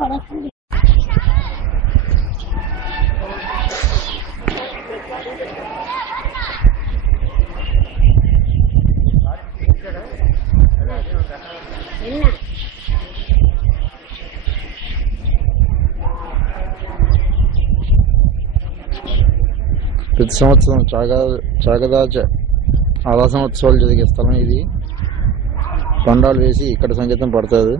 పడుతుంది. ప్రతి సంవత్సరం చాగదాజ ఆవాసం ఉత్సవాలు జరిగే స్థలం ఇది. పండాలు వేసి ఇక్కడ సంగీతం పడుతుంది.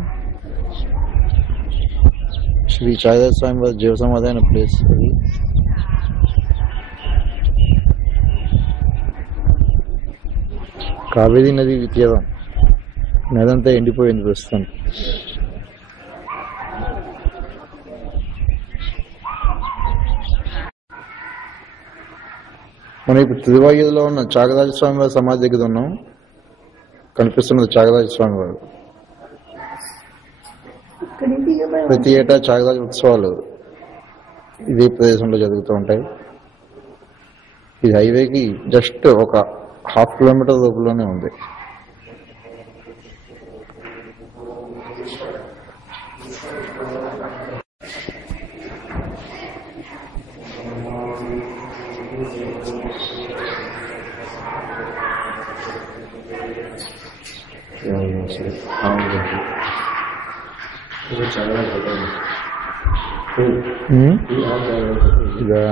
శ్రీ చాగదాజ స్వామి వారి జీవ సమాధి అయిన ప్లేస్ అది. కావేరీ నది తీరం, నదంతా ఎండిపోయింది ప్రస్తుతం. మనం ఇప్పుడు తిరువాగిలో ఉన్న చాగరాజ స్వామి వారి సమాధి దగ్గర ఉన్నాం. కనిపిస్తున్నది చాగరాజ స్వామి వారు. ప్రతి ఏటా చాగరాజ ఉత్సవాలు ఇదే ప్రదేశంలో జరుగుతూ ఉంటాయి. ఇది హైవేకి జస్ట్ ఒక 1/2 కిలోమీటర్ లోపలనే ఉంది. ఇదా